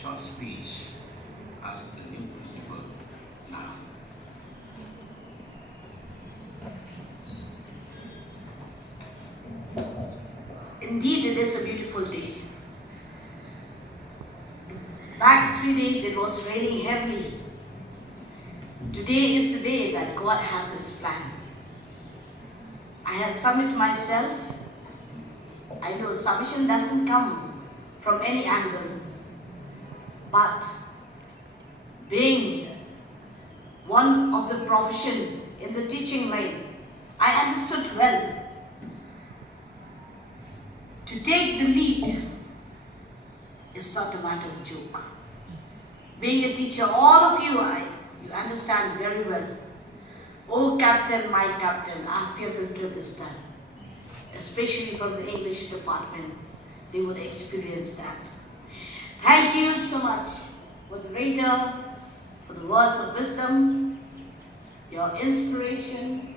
short speech as the new principal now. Indeed, it is a beautiful day. Back 3 days it was raining heavily. Today is the day that God has His plan. I had submitted myself. I know submission doesn't come from any angle, but being one of the profession in the teaching line, I understood well. To take the lead is not a matter of joke. Being a teacher, all of you, you understand very well. Oh captain, my captain, our fearful trip is done. Especially from the English department, they would experience that. Thank you so much, moderator, for the words of wisdom, your inspiration,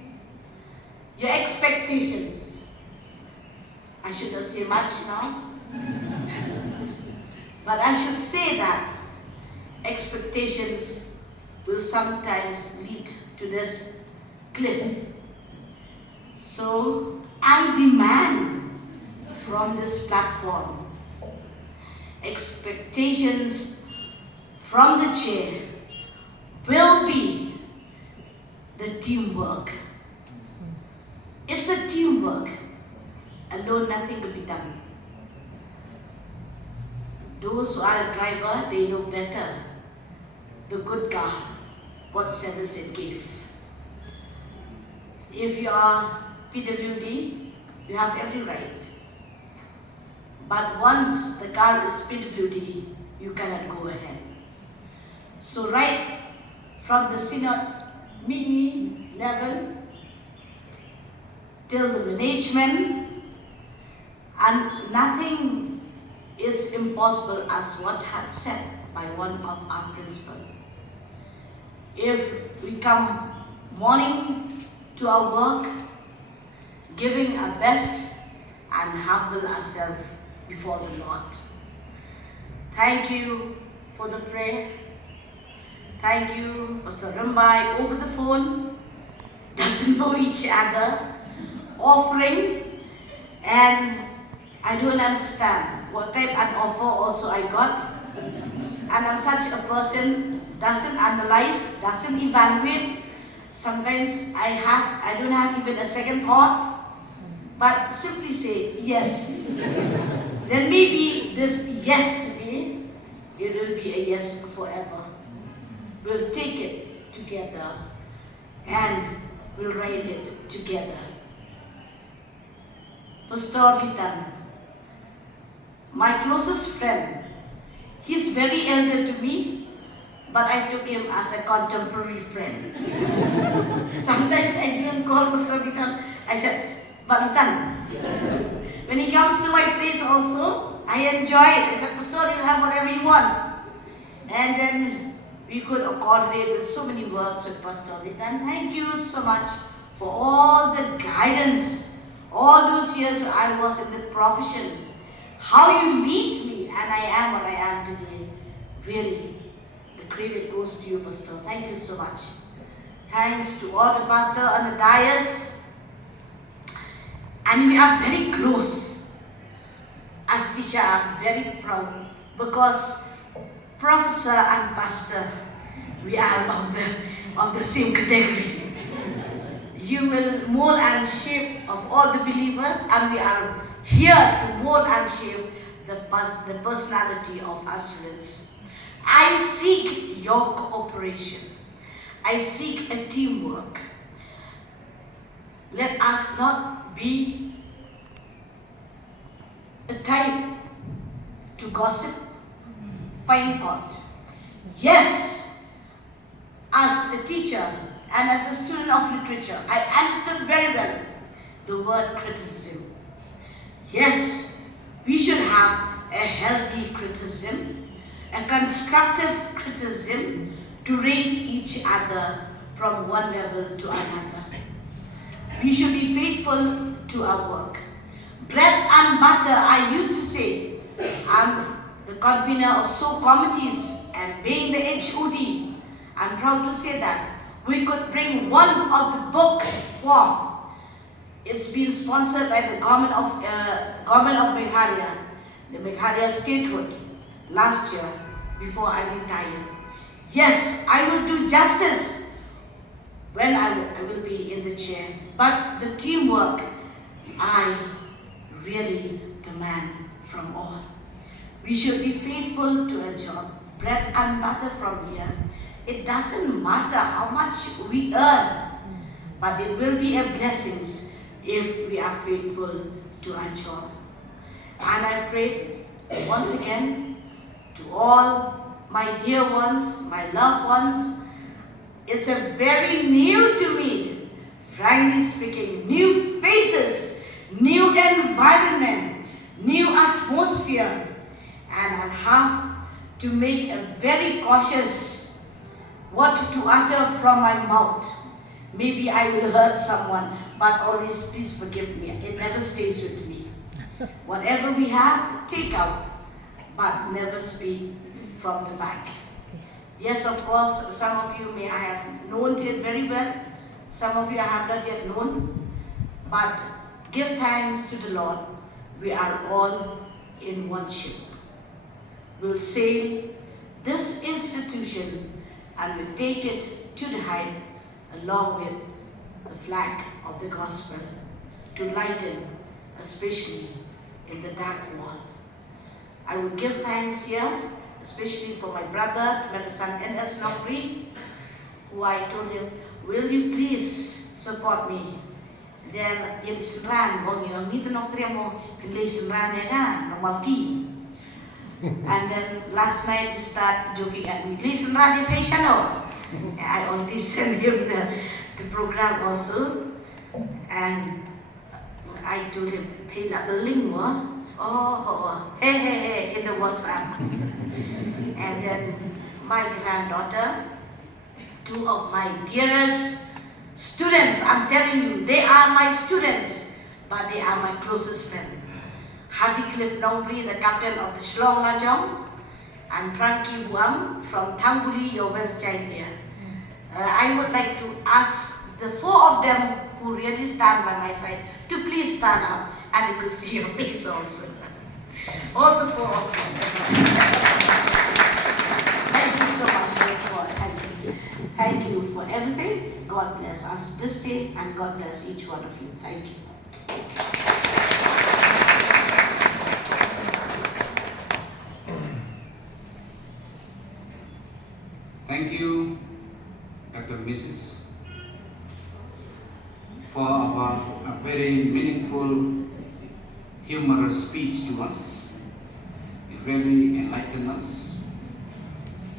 your expectations. I should not say much now, but I should say that expectations will sometimes lead to this cliff. So I demand from this platform expectations from the chair will be the teamwork. It's a teamwork. Alone nothing could be done. Those who are a driver, they know better. The good car, what service it gives. If you are PWD, you have every right. But once the car is PWD, you cannot go ahead. So right from the synod mini level till the management, and nothing is impossible as what had said by one of our principals. If we come morning to our work, giving our best and humble ourselves before the Lord. Thank you for the prayer. Thank you, Pastor Rambai, over the phone, doesn't know each other, offering, and I don't understand what type of offer also I got. And I'm such a person, doesn't analyze, doesn't evaluate. Sometimes I don't have even a second thought, but simply say yes. Then maybe this yes today, it will be a yes forever. We'll take it together and we'll ride it together. Pastor Litan, my closest friend, he's very elder to me, but I took him as a contemporary friend. Sometimes I didn't call Pastor Litan. I said, Litan. When he comes to my place also, I enjoy it. I said, Pastor, you have whatever you want. And then we could accommodate with so many works with Pastor Litan. Thank you so much for all the guidance, all those years when I was in the profession. How you lead me, and I am what I am today. Really, the credit goes to you, Pastor. Thank you so much. Thanks to all the pastor on the dais. And we are very close. As teacher, I'm very proud because professor and pastor, we are of the same category. You will mold and shape of all the believers, and we are here to mold and shape the personality of assurance. I seek your cooperation. I seek a teamwork. Let us not be a type to gossip, find fault. Yes, as a teacher and as a student of literature, I understood very well the word criticism. Yes, we should have a healthy criticism, a constructive criticism to raise each other from one level to another. We should be faithful to our work. Bread and butter, I used to say, I'm the convener of so committees and being the HOD, I'm proud to say that we could bring one of the book form. It's been sponsored by the government of Meghalaya, the Meghalaya statehood, last year before I retired. Yes, I will do justice when I will be in the chair, but the teamwork I really demand from all. We should be faithful to a job, bread and butter from here. It doesn't matter how much we earn, but it will be a blessing if we are faithful to our job. And I pray once again to all my dear ones, my loved ones. It's a very new to me, frankly speaking, new faces, new environment, new atmosphere, and I'll have to make a very cautious what to utter from my mouth. Maybe I will hurt someone, but always please forgive me. It never stays with me. Whatever we have, take out, but never speak from the back. Yes, of course, some of you may I have known it very well. Some of you I have not yet known. But give thanks to the Lord. We are all in one ship. We'll sail this institution and we'll take it to the height along with the flag of the gospel to lighten, especially in the dark wall. I will give thanks here, especially for my brother, Dr Mrs Nongbri, who I told him, will you please support me? Then, yung isran, ngito nong kriya mo, pinlay isran na, nong and then last night he started joking at me, listen, Rani patient. I already sent him the program also. And I told him, pay that the link, hey, in the WhatsApp. And then my granddaughter, two of my dearest students, I'm telling you, they are my students, but they are my closest friends. Cliff Nongbri, the captain of the Shlong Lajong, and Pranki Buam from Thanguli, your West Jaitia. I would like to ask the four of them who really stand by my side to please stand up, and you could see your face also. All the four of them. Thank you so much for this word. Thank you. Thank you for everything. God bless us this day, and God bless each one of you. Thank you. Thank you, Dr. Mrs. for a very meaningful, humorous speech to us. It really enlightened us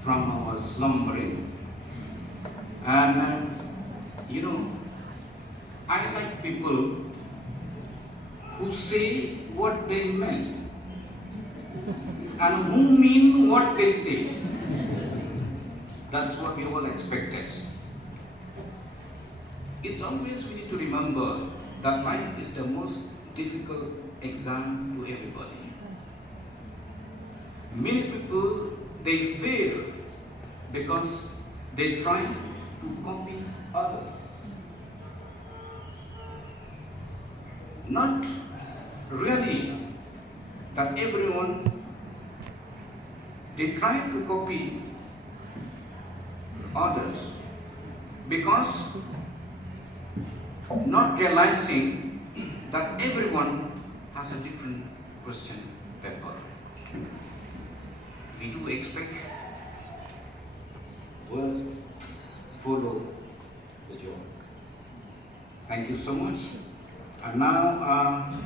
from our slumbering. And I like people who say what they meant and who mean what they say. That's what we all expected. It's always we need to remember that life is the most difficult exam to everybody. Many people, they fail because they try to copy others. Not really that everyone, they try to copy others because not realizing that everyone has a different question paper. We do expect words follow the job. Thank you so much. And now